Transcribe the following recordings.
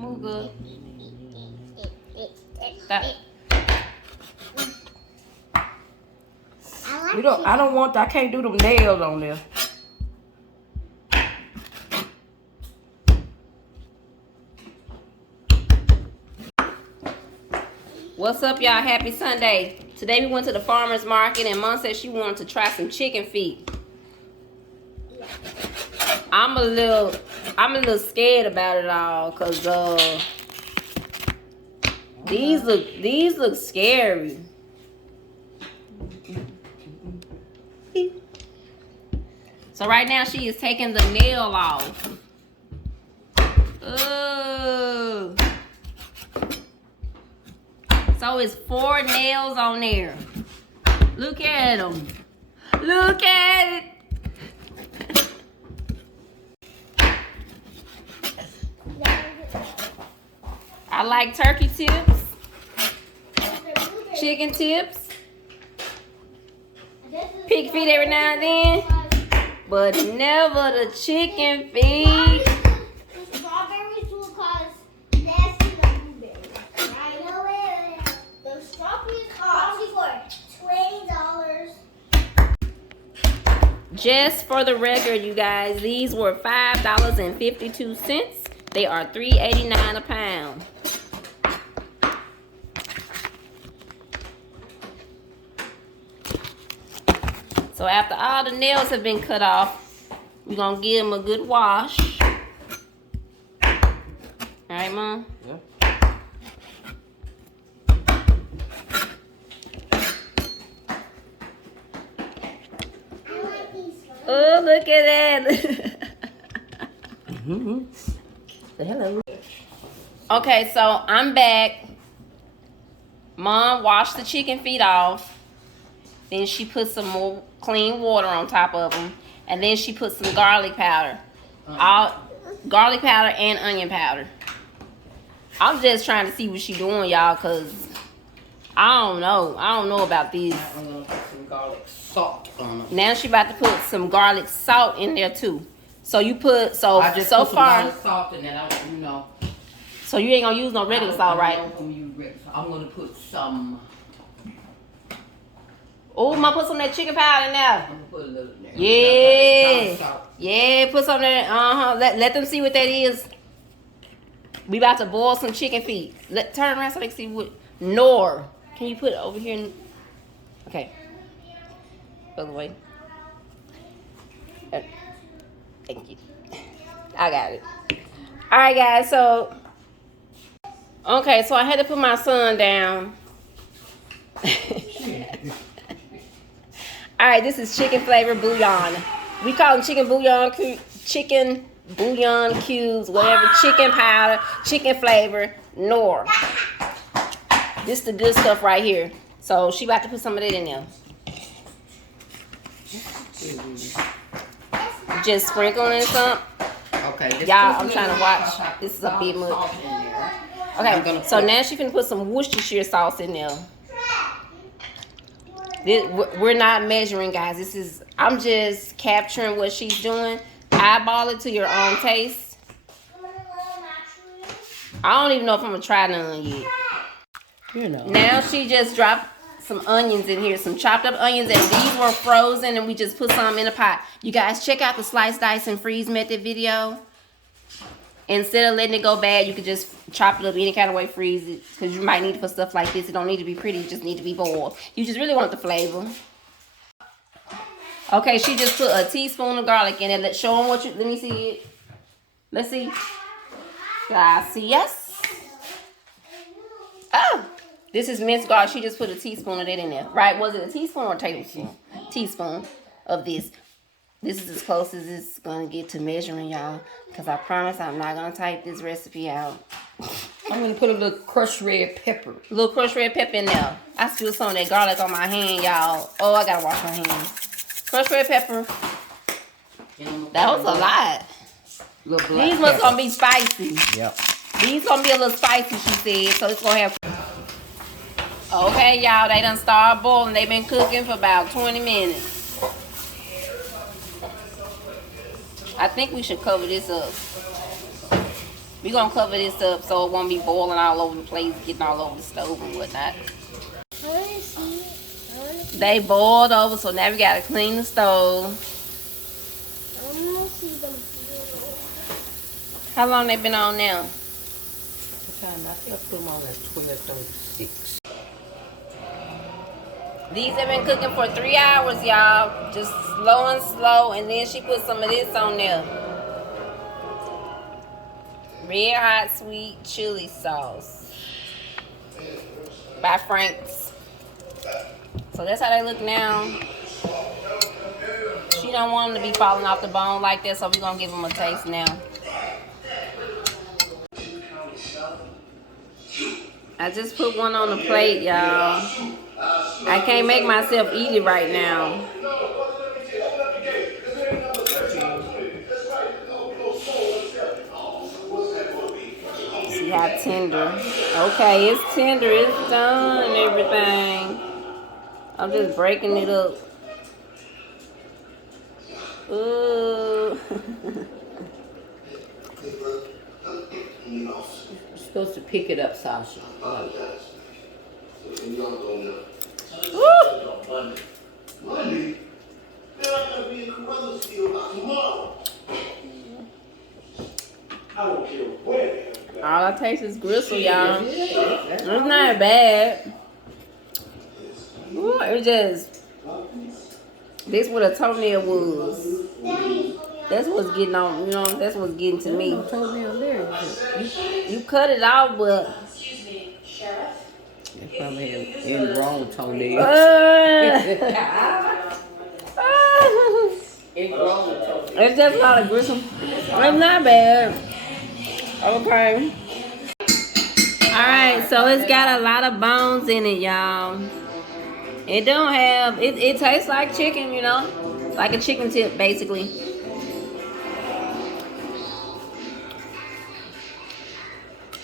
Move good. Stop. I don't want. I can't do them nails on there. What's up, y'all? Happy Sunday. Today we went to the farmer's market and Mom said she wanted to try some chicken feet. I'm a little scared about it all because these look scary. So right now she is taking the nail off. Ooh. So it's 4 nails on there. Look at them. Look at it. I like turkey tips, chicken tips, pig feet every now and then, but never the chicken feet. The strawberries will cause nasty like blueberries. Right? The strawberries are only for $20. Just for the record, you guys, these were $5.52. They are $3.89 a pound. So after all the nails have been cut off, we're going to give them a good wash. All right, Mom? Yeah. Oh, look at that. Say hello. Okay, so I'm back. Mom washed the chicken feet off. Then she put some more clean water on top of them. And then she put some garlic powder. Garlic powder and onion powder. I'm just trying to see what she doing, y'all, because I don't know. I don't know about these. I'm going to put some garlic salt on it. Now she about to put some garlic salt in there, too. So you put, so I just so put far. some garlic salt in it, you know. So you ain't going to use no regular salt, right? I'm going to put some. Oh, I'm gonna put some of that chicken powder in there. I'm going to put a little in there. Yeah. Yeah, put some of that. Let them see what that is. We about to boil some chicken feet. Turn around so they can see what. Nor. Can you put it over here? Okay. Other way. Thank you. I got it. All right, guys. So. Okay, so I had to put my son down. All right, this is chicken flavor bouillon. We call them chicken bouillon cubes, whatever. Chicken powder, chicken flavor, Nor. This is the good stuff right here. So she about to put some of that in there. Just sprinkling some. Okay. Y'all, I'm trying to watch. This is a bit much. Okay, so now she finna put some Worcestershire sauce in there. We're not measuring, guys. I'm just capturing what she's doing. Eyeball it to your own taste. I don't even know if I'm gonna try none yet. You know. Now she just dropped some onions in here, some chopped up onions, and these were frozen, and we just put some in a pot. You guys check out the slice, dice, and freeze method video. Instead of letting it go bad, you could just chop it up any kind of way, freeze it. Because you might need it for stuff like this. It don't need to be pretty. It just need to be boiled. You just really want the flavor. Okay, she just put a teaspoon of garlic in it. Let's show them what you... Let me see it. Let's see. I see, yes. Oh, this is minced garlic. She just put a teaspoon of that in there. Right, was it a teaspoon or a tablespoon? Teaspoon of this. This is as close as it's going to get to measuring, y'all. Because I promise I'm not going to type this recipe out. I'm going to put a little crushed red pepper. A little crushed red pepper in there. I spilled some of that garlic on my hand, y'all. Oh, I got to wash my hands. Crushed red pepper. That was a lot. These must going to be spicy. Yep. These going to be a little spicy, she said. So it's going to have... Okay, y'all. They done started boiling. They've been cooking for about 20 minutes. I think we should cover this up. We're gonna cover this up so it won't be boiling all over the place, getting all over the stove and whatnot. I want to see it. They boiled over, so now we gotta clean the stove. I want to see them. How long they been on now? I think I put them on at 12:36. These have been cooking for 3 hours, y'all. Just slow and slow, and then she put some of this on there. Red hot sweet chili sauce by Frank's. So that's how they look now. She don't want them to be falling off the bone like that, so we're gonna give them a taste now. I just put one on the plate, y'all. I can't make myself eat it right now. See how tender. Okay, it's tender. It's done and everything. I'm just breaking it up. Ooh. You're supposed to pick it up, Sasha. Monday? They're not going to be in Carruthersville tomorrow. I don't care where. All I taste is gristle, y'all. It's not bad. Ooh, it just, this what a toenail was. That's what's getting on, you know, that's what's getting to me. Toenail there. You cut it off, but They probably have ingrown toenails. Ingrown toenails. It's just a lot of gristle. It's not bad. Okay. Alright, so it's got a lot of bones in it, y'all. It don't have, it tastes like chicken, you know? Like a chicken tip, basically.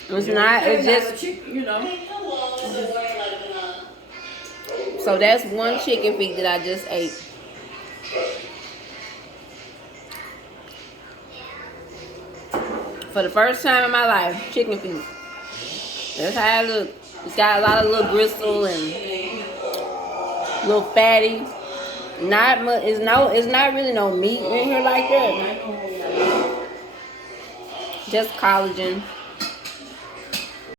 It's not, it's just, You know. so that's one chicken feet that I just ate. For the first time in my life, chicken feet. That's how it look. It's got a lot of little gristle and little fatty. Not much. It's not really no meat in here like that. Just collagen.